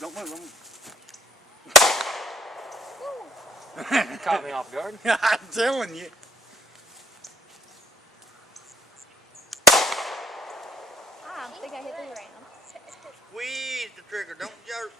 Don't move. Caught me off guard. I'm telling you. I think I hit the ram. Squeeze the trigger, don't jerk.